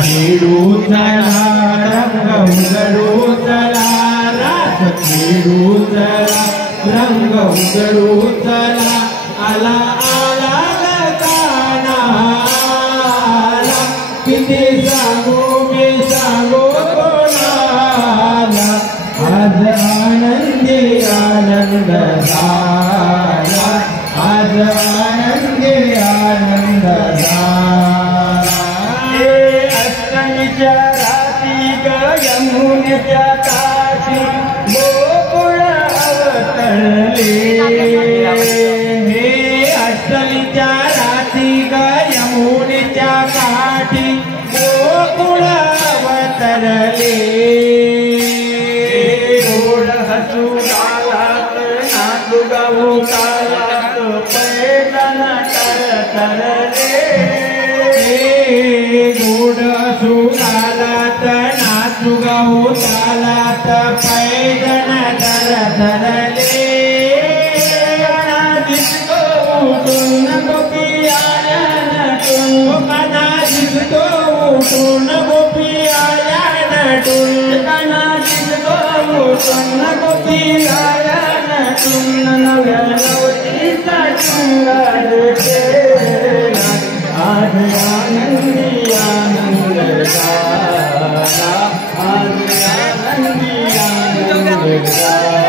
खेळू चला रंग उधळू चला रास खेळू चला रंग उधळू चला आला आला गाणाला किती सांगू मी सांगू कोणाला आज आनंदी आनंद झाला आज आनंदी आनंद झाला अष्टमीच्या रात्री यमुनेच्या काठी गोकुळ अवतरले हे अष्टमीच्या रात्री यमुनेच्या काठी गोकुळ अवतरले गोड हसू गालात नाचू गाऊ कालात पैठण तरतरले गोड हसू गालात नाचू गाऊ कालात पैठण तरतरले दिसतो उठून गोपिया नटून काना दिसतो उठून गोपिया नटून काना दिसतो उठून गोपिया नटून नव्या नवरीचा शृंगार केला आज आनंदी आनंद झाला आज आनंदी आनंद झाला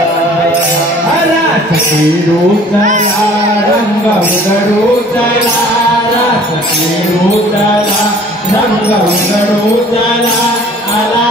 खेळू चला रंग उधळू चला रास खेळू चला रंग उधळू चला आला